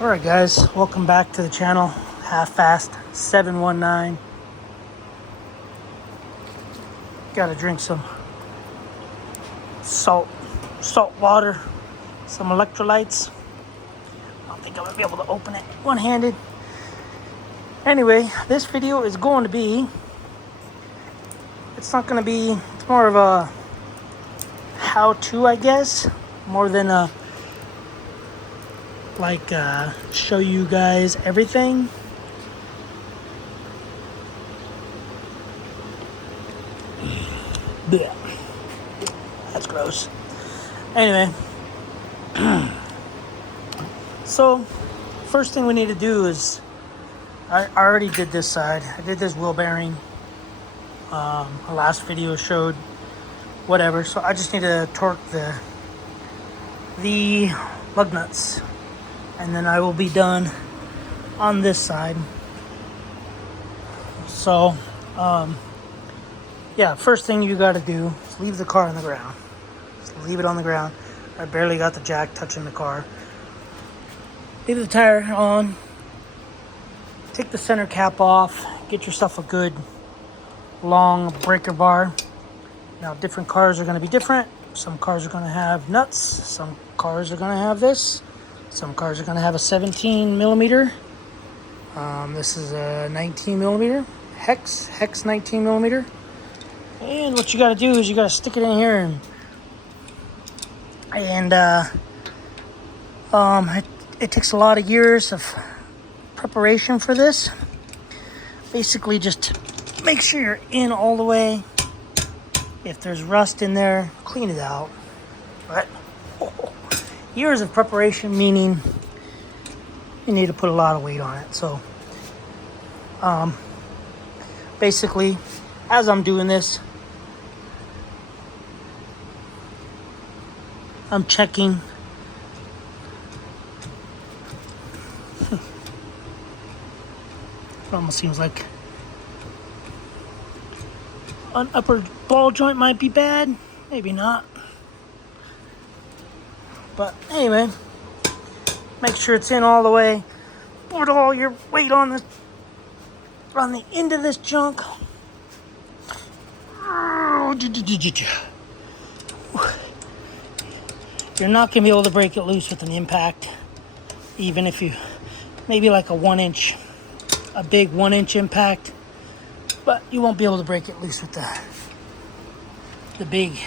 Alright guys, welcome back to the channel. Half-Fast 719. Gotta drink some salt water, some electrolytes. I don't think I'm gonna be able to open it one-handed. Anyway, this video is going to be, it's more of a how-to, I guess, more than a show you guys everything. Blech. That's gross. Anyway, so first thing we need to do is, I already did this side. I did this wheel bearing. My last video showed whatever, so I just need to torque the lug nuts, and then I will be done on this side. So, yeah, first thing you got to do is leave the car on the ground. Just leave it on the ground. I barely got the jack touching the car. Leave the tire on. Take the center cap off. Get yourself a good long breaker bar. Now, different cars are going to be different. Some cars are going to have nuts. Some cars are going to have this. Some cars are going to have a 17 millimeter. This is a 19 millimeter. Hex 19 millimeter. And what you got to do is you got to stick it in here it takes a lot of years of preparation for this. Basically, just make sure you're in all the way. If there's rust in there, clean it out. But years of preparation, meaning you need to put a lot of weight on it. So basically, as I'm doing this, I'm checking it almost seems like an upper ball joint might be bad, maybe not. But anyway, make sure it's in all the way. Put all your weight on the end of this junk. You're not gonna be able to break it loose with an impact, even if you maybe like a big 1 inch impact, but you won't be able to break it loose with the big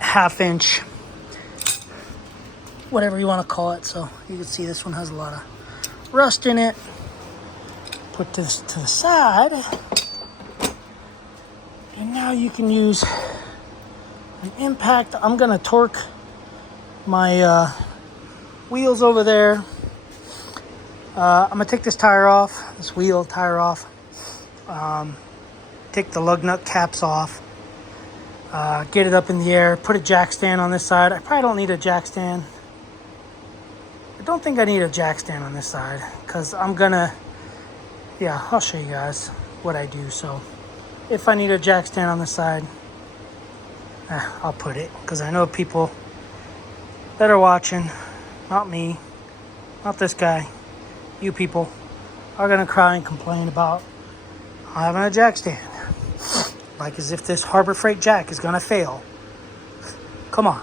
half-inch, whatever you want to call it. So you can see this one has a lot of rust in it. Put this to the side, and now you can use an impact. I'm gonna torque my wheels over there. I'm gonna take this tire off, this wheel tire off. Take the lug nut caps off. Get it up in the air, put a jack stand on this side. I probably don't need a jack stand. I don't think I need a jack stand on this side, because I'll show you guys what I do. So if I need a jack stand on this side, I'll put it, because I know people that are watching, not me, not this guy, you people are gonna cry and complain about having a jack stand. Like as if this Harbor Freight jack is gonna fail. Come on.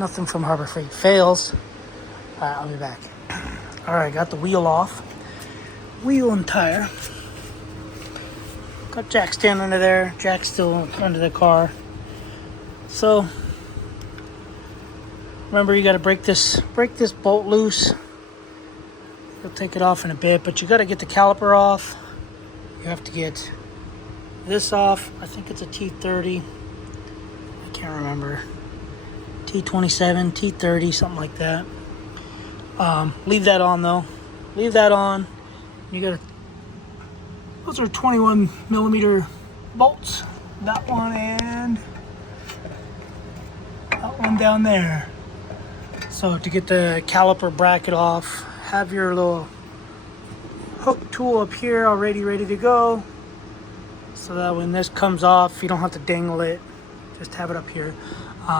Nothing from Harbor Freight fails. Alright, I'll be back. Alright, got the wheel off. Wheel and tire. Got jack stand under there. Jack's still under the car. So remember, you gotta break this bolt loose. You'll take it off in a bit, but you gotta get the caliper off. You have to get this off. I think it's a T30. I can't remember. T27, T30, something like that. Leave that on though. Leave that on. You gotta, those are 21 millimeter bolts. That one and that one down there. So to get the caliper bracket off, have your little hook tool up here already ready to go, so that when this comes off, you don't have to dangle it. Just have it up here.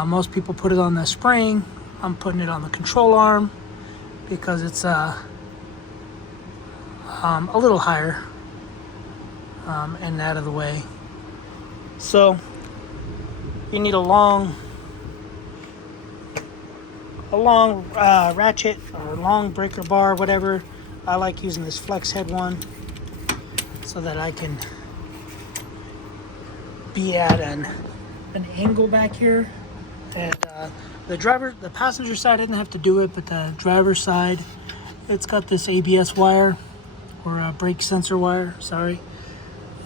Most people put it on the spring. I'm putting it on the control arm because it's a little higher and out of the way. So you need a long ratchet or long breaker bar, whatever. I like using this flex head one so that I can be at an angle back here. And the passenger side didn't have to do it, but the driver's side, it's got this ABS wire or a brake sensor wire, sorry,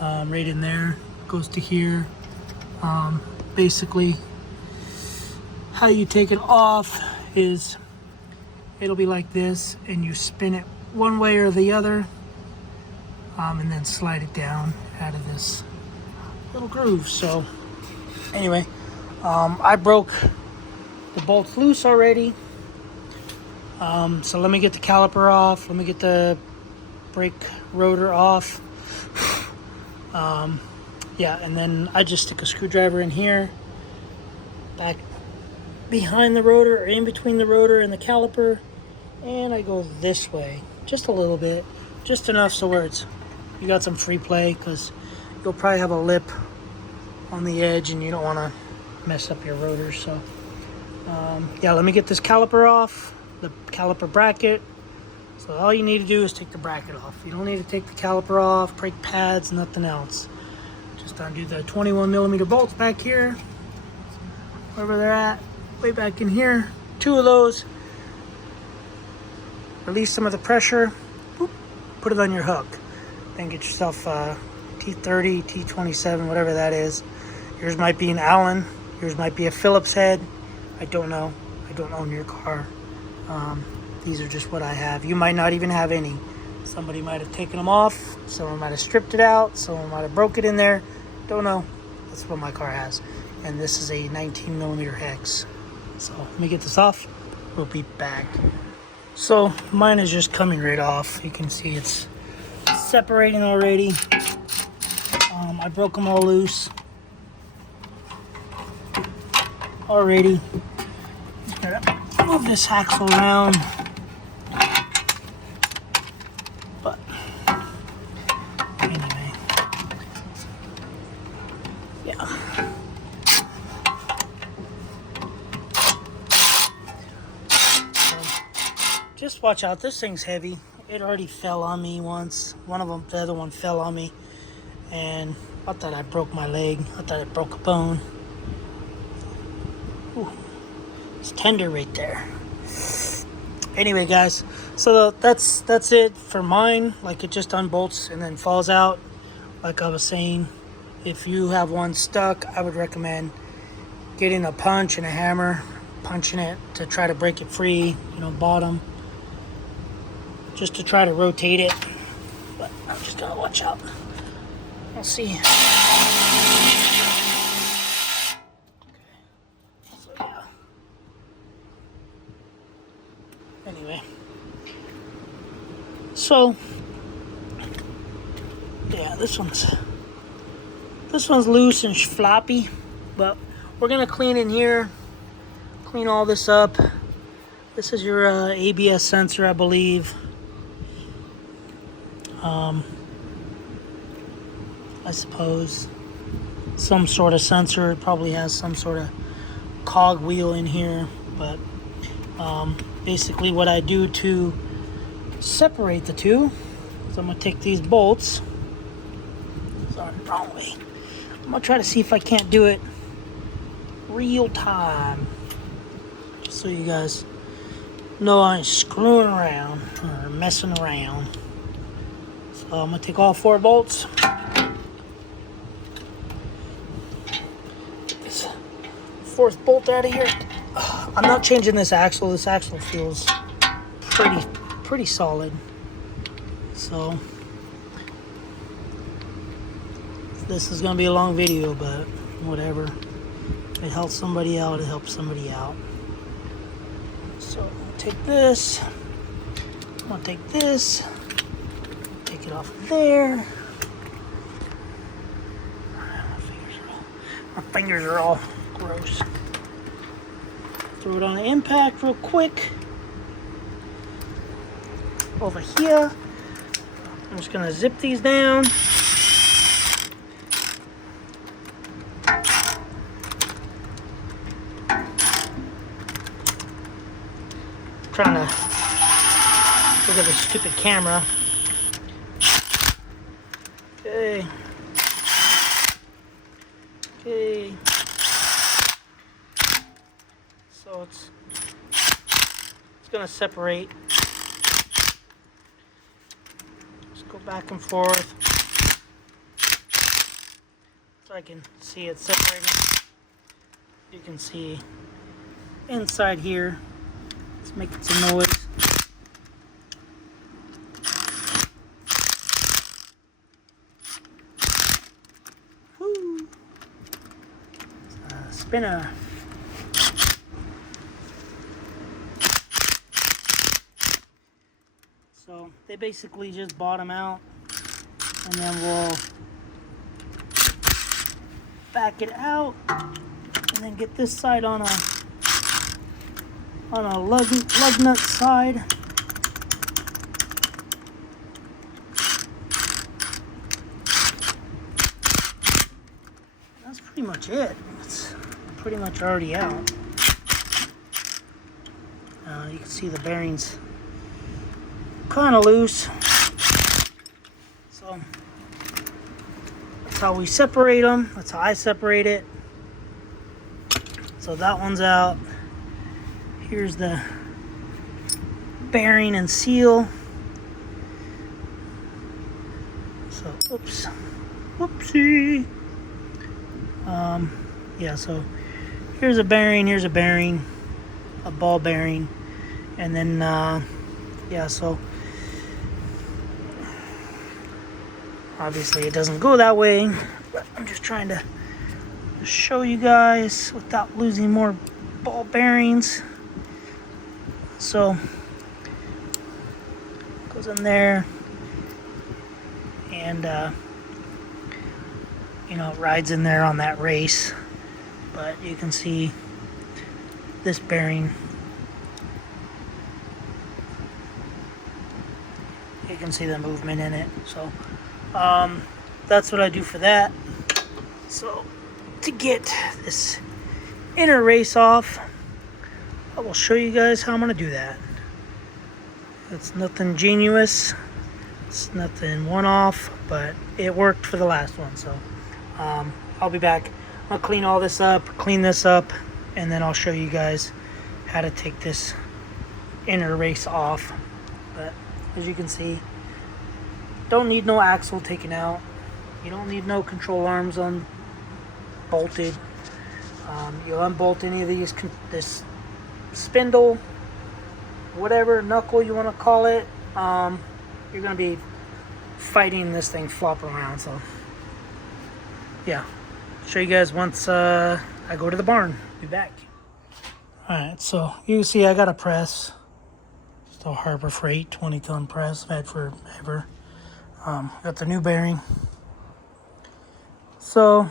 right in there. Goes to here. Basically, how you take it off is it'll be like this, and you spin it one way or the other, and then slide it down out of this little groove. So anyway, I broke the bolts loose already. So let me get the caliper off. Let me get the brake rotor off. Yeah, and then I just stick a screwdriver in here, back behind the rotor or in between the rotor and the caliper, and I go this way just a little bit, just enough so where you got some free play, because you'll probably have a lip on the edge and you don't want to mess up your rotor. So yeah, let me get this caliper off, the caliper bracket. So all you need to do is take the bracket off. You don't need to take the caliper off, brake pads, nothing else. Just undo the 21 millimeter bolts back here, wherever they're at, way back in here. 2 of those. Release some of the pressure. Boop, put it on your hook. Then get yourself a T30, T27, whatever that is. Yours might be an Allen. Yours might be a Phillips head. I don't know. I don't own your car. These are just what I have. You might not even have any. Somebody might have taken them off. Someone might have stripped it out. Someone might have broke it in there. Don't know. That's what my car has. And this is a 19 millimeter hex. So let me get this off. We'll be back. So mine is just coming right off. You can see it's separating already. I broke them all loose already. Move this axle around. But anyway, yeah. Just watch out. This thing's heavy. It already fell on me once. One of them, the other one fell on me, and I thought I broke my leg. I thought I broke a bone. Ooh, it's tender right there. Anyway, guys, so that's it for mine. Like, it just unbolts and then falls out. Like I was saying, if you have one stuck, I would recommend getting a punch and a hammer, punching it to try to break it free, bottom, just to try to rotate it. But I'm just gonna watch out. We'll see. Okay. So yeah. Anyway. So yeah, this one's loose and floppy, but we're gonna clean in here, clean all this up. This is your ABS sensor, I believe. I suppose some sort of sensor. It probably has some sort of cog wheel in here, but basically what I do to separate the two is I'm gonna take these bolts. Sorry, wrong way. I'm gonna try to see if I can't do it real time, just so you guys know I ain't screwing around or messing around. So I'm gonna take all 4 bolts. Get this 4th bolt out of here. I'm not changing this axle. This axle feels pretty solid. So this is gonna be a long video, but whatever. If it helps somebody out, it helps somebody out. So I'm gonna take this. I'm gonna take this. Take it off of there. My fingers are all gross. throw it on the impact real quick. Over here, I'm just gonna zip these down. Trying to look at the stupid camera. Okay. Okay. So it's gonna separate. Just go back and forth so I can see it separating. You can see inside here. It's making some noise. Woo! It's a spinner. So they basically just bottom out, and then we'll back it out, and then get this side on a lug nut side. That's pretty much it. It's pretty much already out. You can see the bearings kind of loose. So that's how we separate them. That's how I separate it. So that one's out. Here's the bearing and seal. So, oops, whoopsie. Yeah, so here's a bearing, a ball bearing, and then, yeah, so obviously it doesn't go that way, but I'm just trying to show you guys without losing more ball bearings. So goes in there, and you know, it rides in there on that race. But you can see this bearing. You can see the movement in it. So that's what I do for that. So to get this inner race off, I will show you guys how I'm going to do that. It's nothing genius. It's nothing one-off, but it worked for the last one. So I'll be back. I'll clean all this up, clean this up, and then I'll show you guys how to take this inner race off. But as you can see, don't need no axle taken out. You don't need no control arms unbolted. You'll unbolt any of these, this spindle, whatever knuckle you want to call it. You're going to be fighting this thing flop around. So yeah, show you guys once I go to the barn. Be back. Alright, so you can see I got a press. Just a Harbor Freight 20-ton press I've had forever. Got the new bearing. So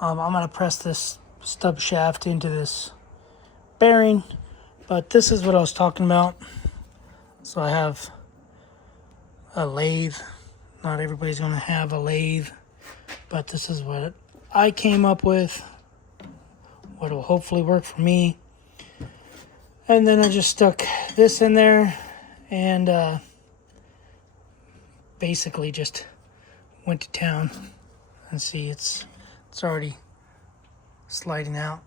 I'm going to press this stub shaft into this bearing, but this is what I was talking about. So I have a lathe. Not everybody's going to have a lathe, but this is what I came up with, what will hopefully work for me. And then I just stuck this in there and basically just went to town. And see, it's already sliding out.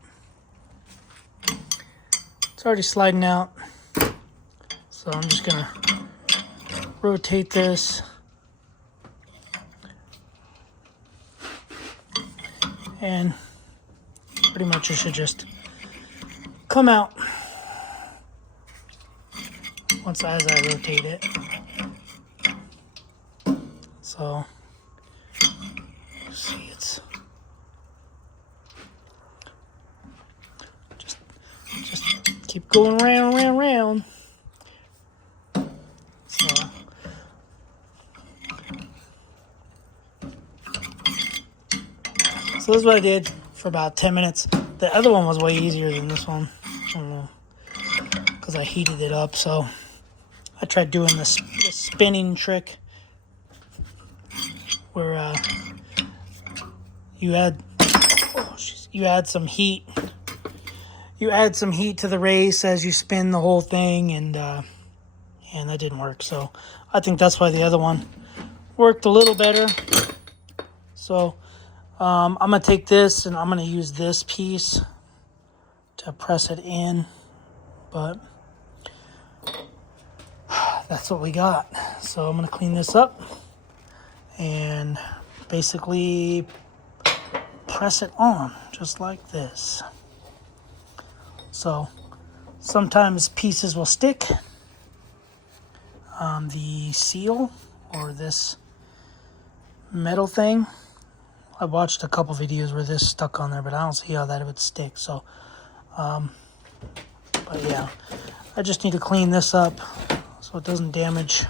It's already sliding out. So I'm just gonna rotate this. And pretty much it should just come out once as I rotate it. So see, it's just keep going round. So this is what I did for about 10 minutes. The other one was way easier than this one. because I heated it up. So I tried doing this spinning trick where you add some heat. You add some heat to the race as you spin the whole thing, and that didn't work. So I think that's why the other one worked a little better. So I'm gonna take this and I'm gonna use this piece to press it in, but that's what we got. So I'm gonna clean this up and basically press it on just like this. So sometimes pieces will stick. The seal or this metal thing, I watched a couple videos where this stuck on there, but I don't see how that would stick. So but yeah, I just need to clean this up so it doesn't damage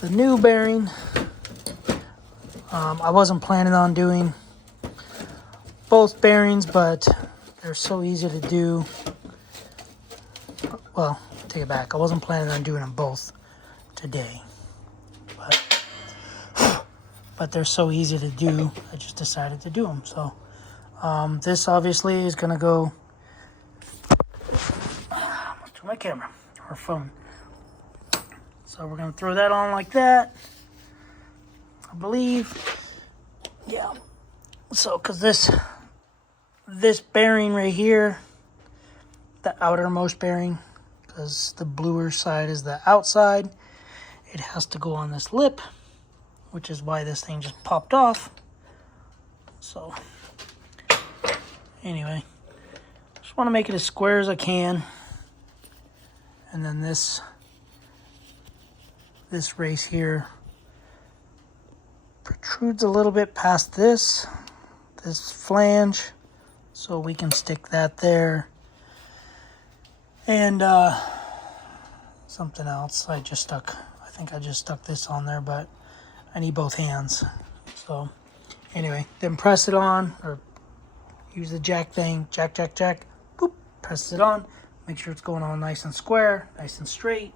the new bearing. I wasn't planning on doing both bearings, but they're so easy to do. Well, take it back. I wasn't planning on doing them both today, but they're so easy to do. I just decided to do them. So this obviously is going to go to my camera or phone. So we're going to throw that on like that, I believe. Yeah. So because this bearing right here, the outermost bearing, because the bluer side is the outside, it has to go on this lip, which is why this thing just popped off. So anyway, just want to make it as square as I can. And then this race here protrudes a little bit past this flange, so we can stick that there. And something else I think I just stuck this on there, but I need both hands. So anyway, then press it on, or use the jack thing, jack, boop, press it on, make sure it's going on nice and square, nice and straight.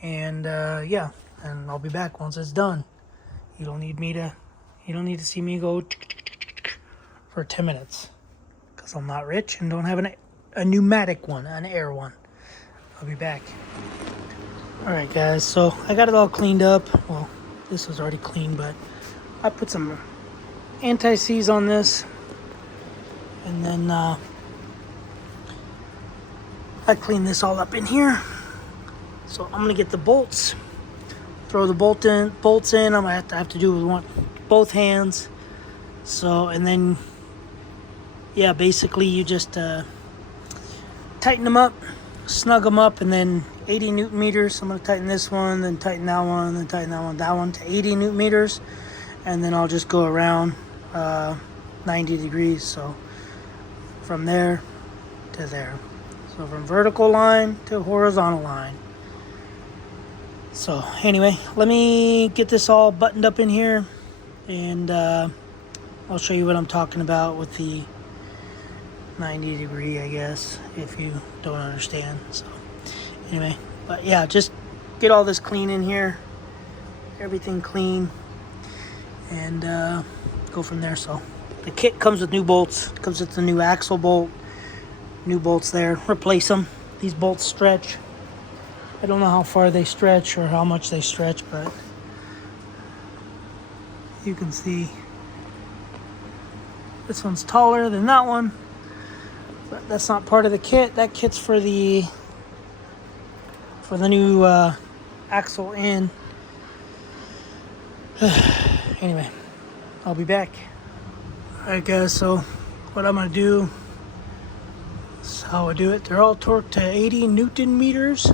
And yeah, and I'll be back once it's done. You don't need to see me go for 10 minutes, because I'm not rich and don't have a pneumatic one, an air one. I'll be back. Alright guys, so I got it all cleaned up. Well, this was already clean, but I put some anti-seize on this, and then I cleaned this all up in here. So I'm gonna get the bolts, throw the bolts in. I'm gonna have to do it with both hands. So, and then yeah, basically you just tighten them up, snug them up, and then 80 newton meters. I'm going to tighten this one, then tighten that one, then tighten that one to 80 newton meters. And then I'll just go around 90 degrees. So from there to there. So from vertical line to horizontal line. So anyway, let me get this all buttoned up in here, and I'll show you what I'm talking about with the 90 degree, I guess, if you don't understand. So anyway, but yeah, just get all this clean in here, everything clean, and go from there. So the kit comes with new bolts, comes with the new axle bolt, new bolts there. Replace them. These bolts stretch. I don't know how far they stretch or how much they stretch, but you can see this one's taller than that one. But that's not part of the kit. That kit's for the new axle in. Anyway, I'll be back. Alright guys, so what I'm gonna do is how I do it. They're all torqued to 80 newton meters.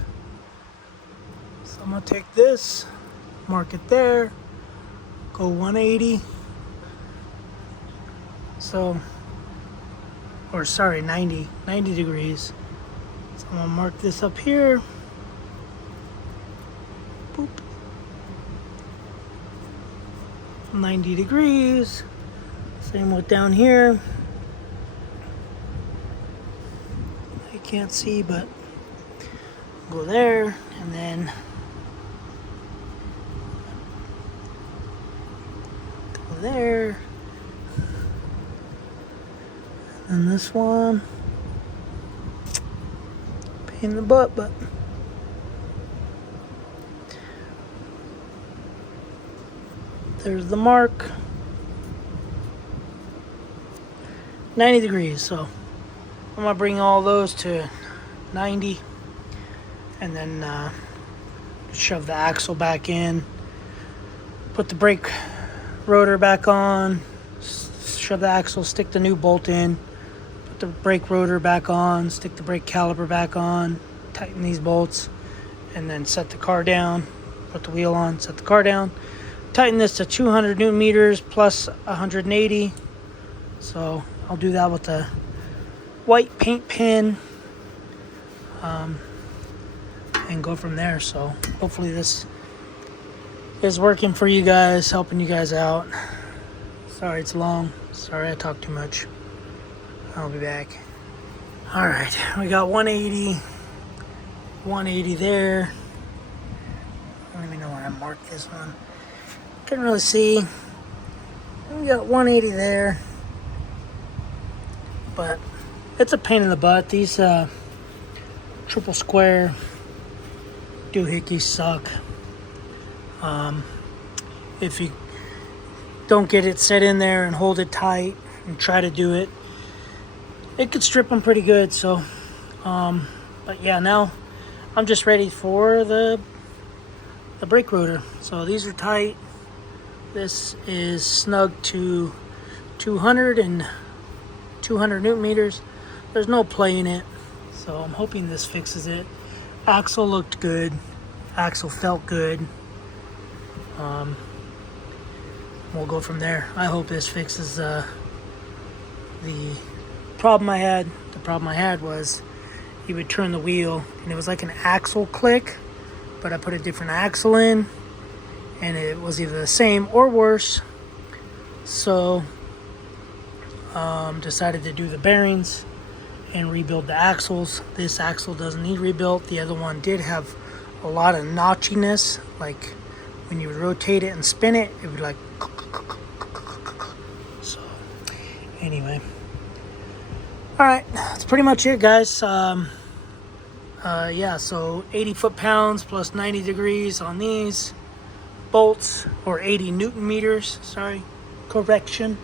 So I'm gonna take this, mark it there, go 180. So, or sorry, 90 degrees. So I'm gonna mark this up here. Boop. 90 degrees. Same with down here. I can't see, but go there, and then go there, and this one, pain in the butt, but there's the mark. 90 degrees, so I'm gonna bring all those to 90 and then shove the axle back in, put the brake rotor back on, shove the axle, stick the new bolt in, put the brake rotor back on, stick the brake caliper back on, tighten these bolts, and then set the car down, put the wheel on, set the car down, tighten this to 200 newton meters plus 180. So I'll do that with a white paint pen and go from there. So hopefully this is working for you guys, helping you guys out. Sorry it's long. Sorry I talk too much. I'll be back. All right, we got 180 there. I don't even know where I marked this one. Couldn't really see. We got 180 there. But it's a pain in the butt. These triple square doohickeys suck. If you don't get it set in there and hold it tight and try to do it, it could strip them pretty good. So, but yeah, now I'm just ready for the brake rotor. So these are tight. This is snug to 200 newton meters. There's no play in it, so I'm hoping this fixes it. Axle looked good. Axle felt good. We'll go from there. I hope this fixes the problem I had. The problem I had was you would turn the wheel and it was like an axle click, but I put a different axle in and it was either the same or worse. So decided to do the bearings and rebuild the axles. This axle doesn't need rebuilt. The other one did have a lot of notchiness, like when you would rotate it and spin it, it would like. So anyway, all right, that's pretty much it, guys. Yeah, so 80 foot-pounds plus 90 degrees on these bolts, or 80 newton meters, sorry, correction.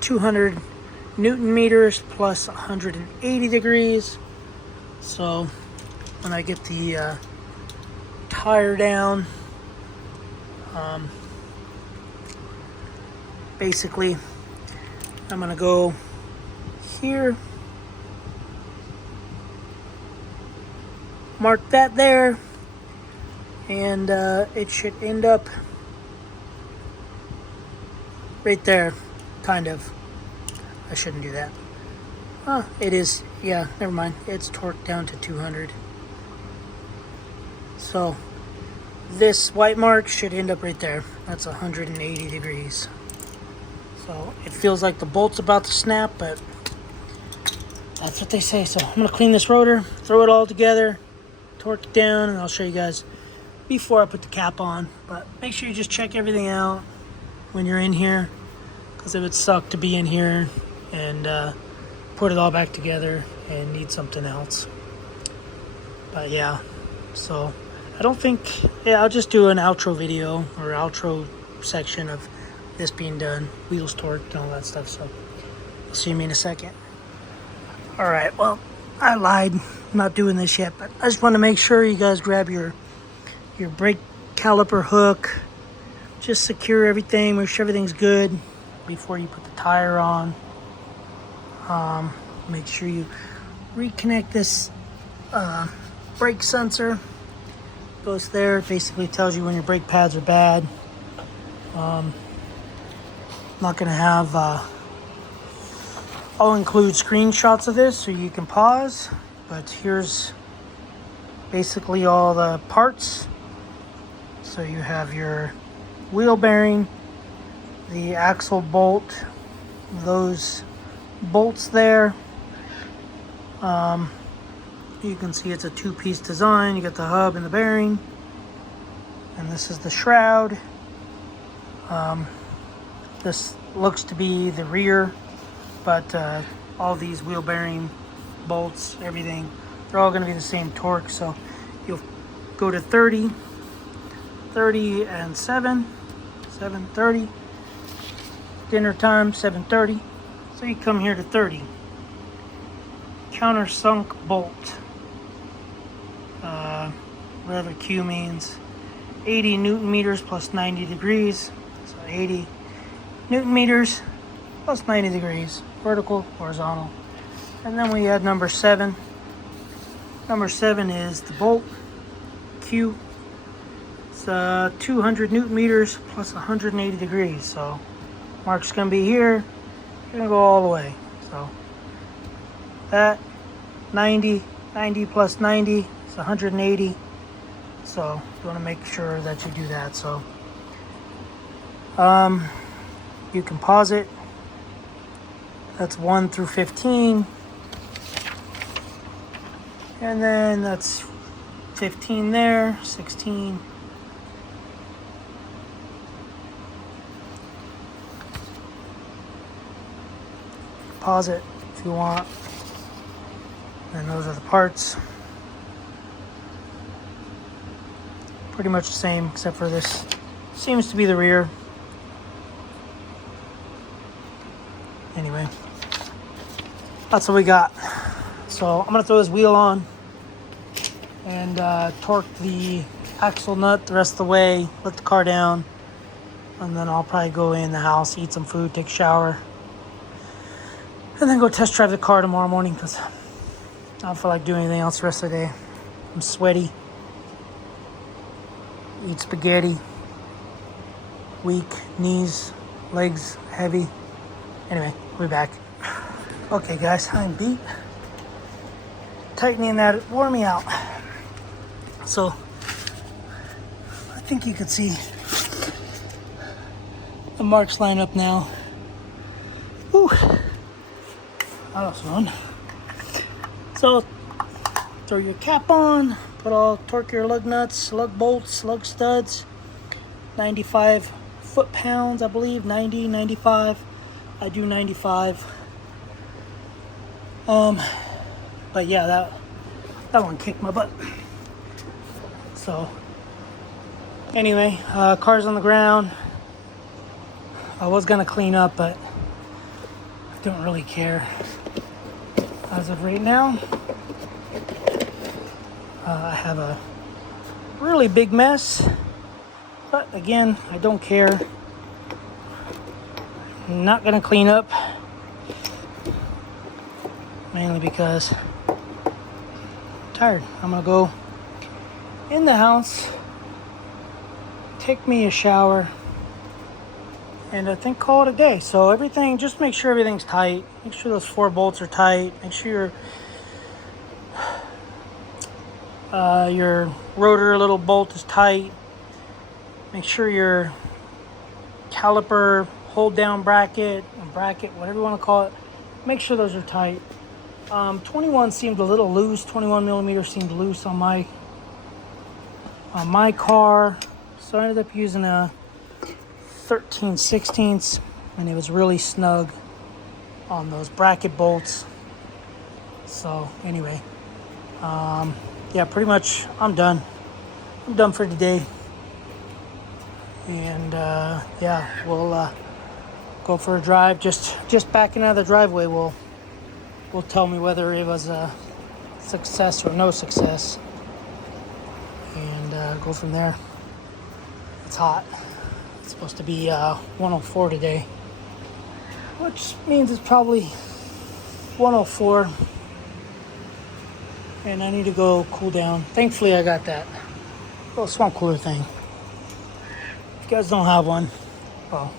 200 newton meters plus 180 degrees. So when I get the tire down, basically I'm gonna go here, mark that there, and it should end up right there. Kind of. I shouldn't do that. It is. Yeah, never mind. It's torqued down to 200. So this white mark should end up right there. That's 180 degrees. So it feels like the bolt's about to snap, but that's what they say. So I'm gonna clean this rotor, throw it all together, torque it down, and I'll show you guys before I put the cap on. But make sure you just check everything out when you're in here, because it would suck to be in here and put it all back together and need something else. But yeah, so I don't think, yeah, I'll just do an outro video or outro section of this being done, wheels torqued and all that stuff. So I'll see me in a second. All right, well, I lied. I'm not doing this yet, but I just want to make sure you guys grab your brake caliper hook. Just secure everything, make sure everything's good before you put the tire on. Make sure you reconnect this brake sensor. Goes there, basically tells you when your brake pads are bad. I'm not gonna have, I'll include screenshots of this so you can pause, but here's basically all the parts. So you have your wheel bearing, the axle bolt, those bolts there, You can see it's a two-piece design. You got the hub and the bearing. And this is the shroud. This looks to be the rear, but all these wheel bearing bolts, everything, they're all going to be the same torque. So you'll go to 30, 30 and 730. Dinner time, 7:30. So you come here to 30. Countersunk bolt. Whatever Q means. 80 Newton meters plus 90 degrees. So 80 Newton meters plus 90 degrees. Vertical, horizontal. And then we add number 7. Number 7 is the bolt. Q. It's 200 Newton meters plus 180 degrees. So mark's going to be here. Going to go all the way. So that 90 plus 90 is 180. So you want to make sure that you do that. So you can pause it. That's 1 through 15. And then that's 15 there, 16. Pause it if you want. And those are the parts. Pretty much the same, except for this seems to be the rear. Anyway, that's what we got. So I'm gonna throw this wheel on and torque the axle nut the rest of the way, let the car down, and then I'll probably go in the house, eat some food, take a shower, and then go test drive the car tomorrow morning because I don't feel like doing anything else the rest of the day. I'm sweaty. Eat spaghetti. Weak knees, legs heavy. Anyway, we'll be back. Okay guys, I'm beat. Tightening that wore me out. So I think you can see the marks line up now. Whew. That was fun. So throw your cap on, torque your lug nuts, lug bolts, lug studs. 95 foot-pounds, I believe. 90, 95. I do 95. But yeah, that one kicked my butt. So anyway, car's on the ground. I was gonna clean up, but I don't really care as of right now. I have a really big mess, but again, I don't care. I'm not gonna clean up, mainly because I'm tired. I'm gonna go in the house, take me a shower, and I think call it a day. So everything, just make sure everything's tight. Make sure those 4 bolts are tight. Make sure your rotor little bolt is tight. Make sure your caliper hold down bracket, whatever you want to call it. Make sure those are tight. 21 seemed a little loose. 21 millimeters seemed loose on my car. So I ended up using a 13/16, and it was really snug on those bracket bolts. So anyway, yeah, pretty much I'm done. I'm done for today. And yeah, we'll go for a drive. Just backing out of the driveway will tell me whether it was a success or no success, and go from there. It's hot. It's supposed to be 104 today, which means it's probably 104, and I need to go cool down. Thankfully I got that little swamp cooler thing. If you guys don't have one, well,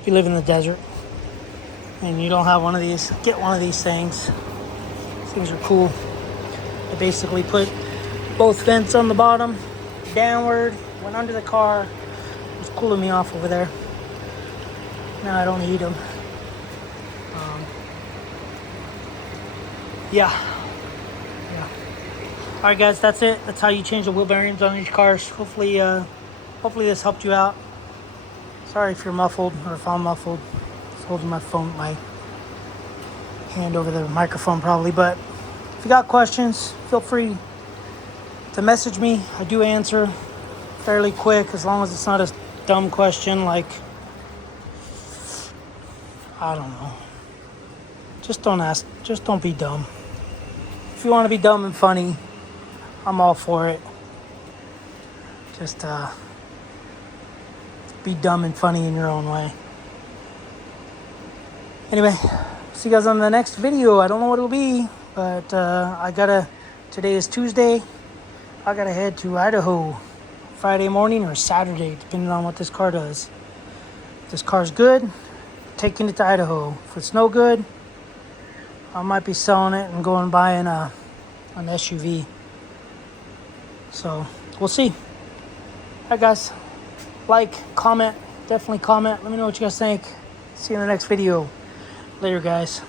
if you live in the desert and you don't have one of these, get one of these things. These things are cool. I basically put both vents on the bottom, downward, went under the car. It was cooling me off over there. Now I don't need them. Yeah. All right, guys, that's it. That's how you change the wheel bearings on these cars. Hopefully this helped you out. Sorry if you're muffled or if I'm muffled. Just holding my phone, my hand over the microphone probably. But if you got questions, feel free to message me. I do answer fairly quick, as long as it's not a dumb question like, I don't know. Just don't ask. Just don't be dumb. If you want to be dumb and funny, I'm all for it. Just be dumb and funny in your own way. Anyway, see you guys on the next video. I don't know what it'll be, but today is Tuesday. I gotta head to Idaho Friday morning or Saturday, depending on what this car does. If this car's good, taking it to Idaho. If it's no good, I might be selling it and going buying an SUV. So we'll see. All right, guys. Like, comment, definitely comment. Let me know what you guys think. See you in the next video. Later, guys.